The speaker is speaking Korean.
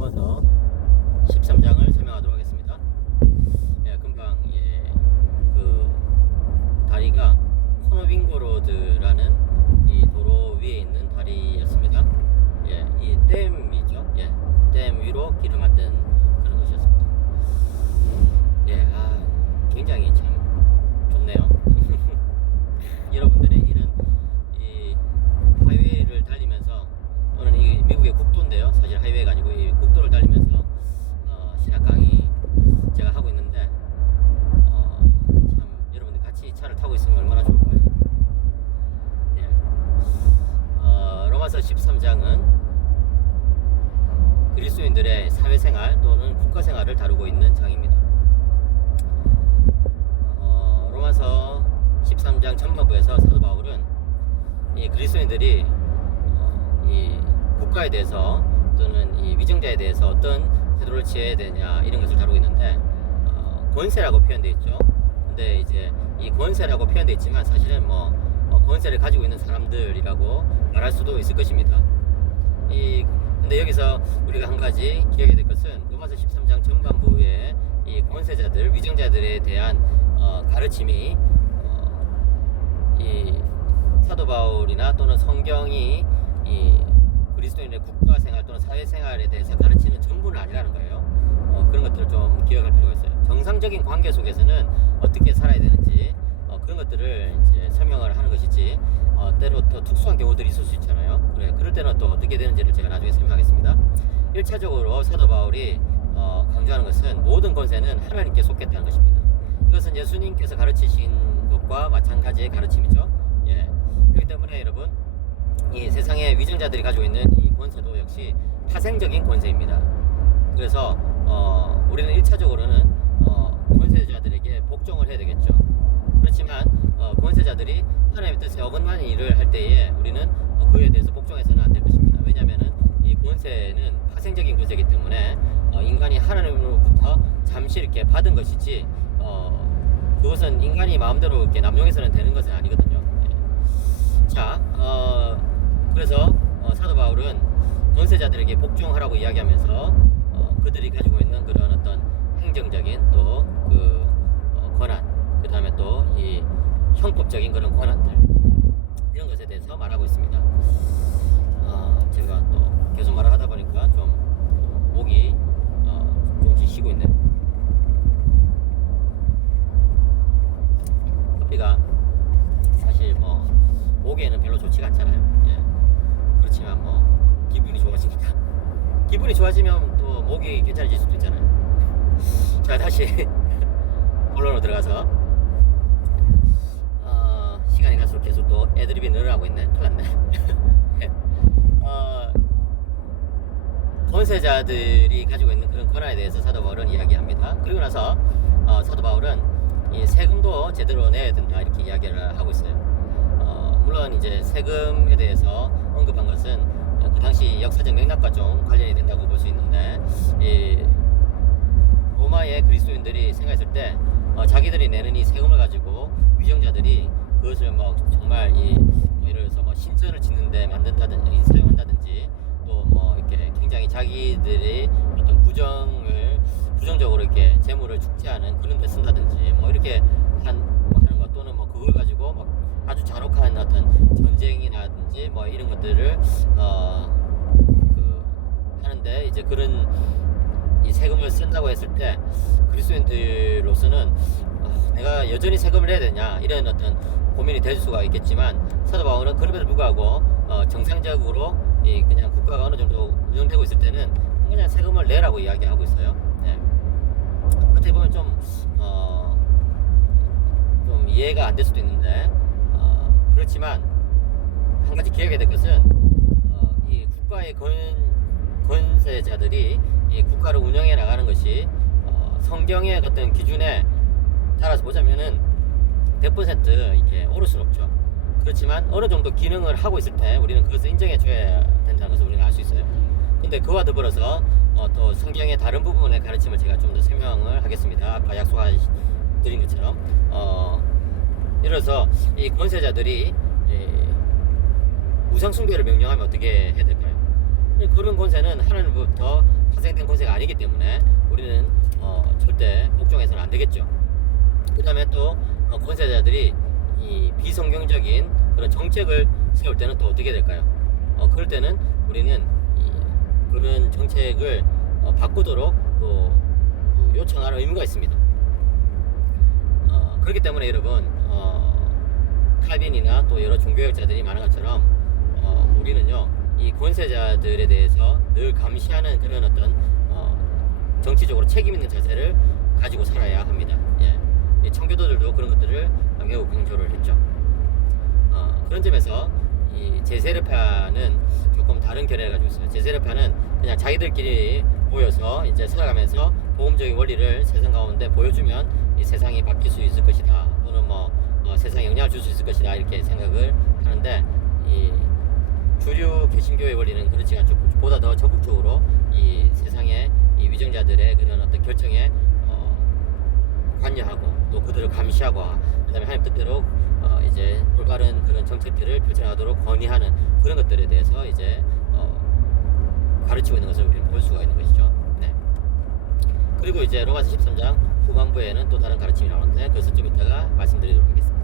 로마서 13장을 설명하도록 하겠습니다. 예, 금방 그 다리가 코노빙고로드라는 이 도로 위에 있는 다리였습니다. 예, 이 댐이죠. 예, 댐 위로 길을 만든 그런 곳이었습니다. 예, 굉장히 참 좋네요. 여러분들의 이런 이 하이웨이를 달리면서, 또는 이 미국의 국도인데요, 사실 하이웨이가 아니고 이 국도를 달리면서 신학 강의 제가 하고 있는데, 참 여러분들 같이 차를 타고 있으면 얼마나 좋을까요? 예. 로마서 13장은 그리스도인들의 사회생활 또는 국가생활을 다루고 있는 장입니다. 로마서 13장 전반부에서 사도 바울은 이 그리스도인들이 이 국가에 대해서 또는 이 위정자에 대해서 어떤 태도를 취해야 되냐, 이런 것을 다루고 있는데, 권세라고 표현되어 있죠. 근데 이제 이 권세라고 표현되어 있지만 사실은 권세를 가지고 있는 사람들이라고 말할 수도 있을 것입니다. 근데 여기서 우리가 한 가지 기억해야 될 것은, 로마서 13장 전반부에 이 권세자들, 위정자들에 대한 가르침이 이 사도 바울이나 또는 성경이 이 그리스도인의 국가생활 또는 사회생활에 대해서 가르치는 전부는 아니라는 거예요. 그런 것들을 좀 기억할 필요가 있어요. 정상적인 관계 속에서는 어떻게 살아야 되는지, 그런 것들을 이제 설명을 하는 것이지, 때로 더 특수한 경우들이 있을 수 있잖아요. 그럴 때는 또 어떻게 되는지를 제가 나중에 설명하겠습니다. 1차적으로 사도 바울이 강조하는 것은 모든 권세는 하나님께 속했다는 것입니다. 이것은 예수님께서 가르치신 것과 마찬가지의 가르침이죠. 예. 그렇기 때문에 여러분, 이 세상의 위정자들이 가지고 있는 이 권세도 역시 파생적인 권세입니다. 그래서 우리는 1차적으로는 권세자들에게 복종을 해야 되겠죠. 그렇지만 권세자들이 하나님의 뜻에 어긋나는 일을 할 때에 우리는 그에 대해서 복종해서는 안 될 것입니다. 왜냐하면 이 권세는 파생적인 권세이기 때문에 인간이 하나님으로부터 잠시 이렇게 받은 것이지, 그것은 인간이 마음대로 이렇게 남용해서는 되는 것은 아니거든요. 자, 그래서 사도 바울은 권세자들에게 복종하라고 이야기하면서 그들이 가지고 있는 그런 어떤 행정적인 또 그 권한, 그 다음에 또 이 형법적인 그런 권한들, 이런 것에 대해서 말하고 있습니다. 제가 또 계속 말을 하다 보니까 좀 목이 조금씩 쉬고 있네요. 커피가 사실 목에는 별로 좋지가 않잖아요. 예. 그렇지만 기분이 좋아지니까, 기분이 좋아지면 또 목이 괜찮아질 수도 있잖아요. 자, 다시 본론으로 들어가서, 시간이 갈수록 계속 또 애드립이 늘어나고 있네. 큰일 났네. 권세자들이 가지고 있는 그런 권한에 대해서 사도 바울은 이야기합니다. 그리고 나서 사도 바울은 이 세금도 제대로 내야 된다, 이렇게 이야기를 하고 있어요. 물론 이제 세금에 대해서 언급한 것은 그 당시 역사적 맥락과 좀 관련이 된다고 볼 수 있는데, 이 로마의 그리스도인들이 생각했을 때 자기들이 내는 이 세금을 가지고 위정자들이 그것을 정말 예를 들어서 신전을 짓는데 만든다든지 사용한다든지, 또 이렇게 굉장히 자기들이 어떤 부정적으로 이렇게 재물을 축제하는 그런 데 쓴다든지 이렇게 하는 것, 또는 그걸 가지고 아주 잔혹한 어떤 전쟁이라든지 이런 것들을 하는데, 이제 그런 이 세금을 쓴다고 했을 때 그리스도인들로서는 내가 여전히 세금을 내야 되냐, 이런 어떤 고민이 될 수가 있겠지만, 사도 바울은 그럼에도 불구하고 정상적으로 그냥 국가가 어느 정도 운영되고 있을 때는 그냥 세금을 내라고 이야기하고 있어요. 네. 어떻게 보면 좀 이해가 안 될 수도 있는데, 그렇지만 한 가지 기억해야 될 것은, 이 국가의 권세자들이 이 국가를 운영해 나가는 것이 성경의 어떤 기준에 따라서 보자면은 100% 이렇게 옳을 수는 없죠. 그렇지만 어느 정도 기능을 하고 있을 때 우리는 그것을 인정해 줘야 된다는 것을 우리는 알 수 있어요. 근데 그와 더불어서 또 성경의 다른 부분의 가르침을 제가 좀 더 설명을 하겠습니다. 아까 약속드린 것처럼, 예를 들어서 이 권세자들이 우상숭배를 명령하면 어떻게 해야 될까요? 그런 권세는 하나님부터 파생된 권세가 아니기 때문에 우리는 절대 복종해서는 안 되겠죠. 그 다음에 또 권세자들이 이 비성경적인 그런 정책을 세울 때는 또 어떻게 될까요? 그럴 때는 우리는 그런 정책을 바꾸도록 또 요청할 의무가 있습니다. 그렇기 때문에 여러분 칼빈이나 또 여러 종교학자들이 말한 것처럼 우리는요 이 권세자들에 대해서 늘 감시하는 그런 어떤 정치적으로 책임 있는 자세를 가지고 살아야 합니다. 이 청교도들도 그런 것들을 매우 강조를 했죠. 그런 점에서 이 제세례파는 조금 다른 견해를 가지고 있어요. 제세례파는 그냥 자기들끼리 모여서 이제 살아가면서 복음적인 원리를 세상 가운데 보여주면 이 세상이 바뀔 수 있을 것이다, 또는 세상에 영향을 줄 수 있을 것이다, 이렇게 생각을 하는데, 이 주류 개신교의 원리는 그렇지 않죠. 보다 더 적극적으로 이 세상의 이 위정자들의 그런 어떤 결정에 관여하고 또 그들을 감시하고, 그다음에 하나님 뜻대로 이제 올바른 그런 정책들을 펼쳐나가도록 건의하는 그런 것들에 대해서 이제 가르치고 있는 것을 우리는 볼 수가 있는 것이죠. 네. 그리고 이제 로마서 13장 후반부에는 또 다른 가르침이 나오는데 그것을 좀 이따가 말씀드리도록 하겠습니다.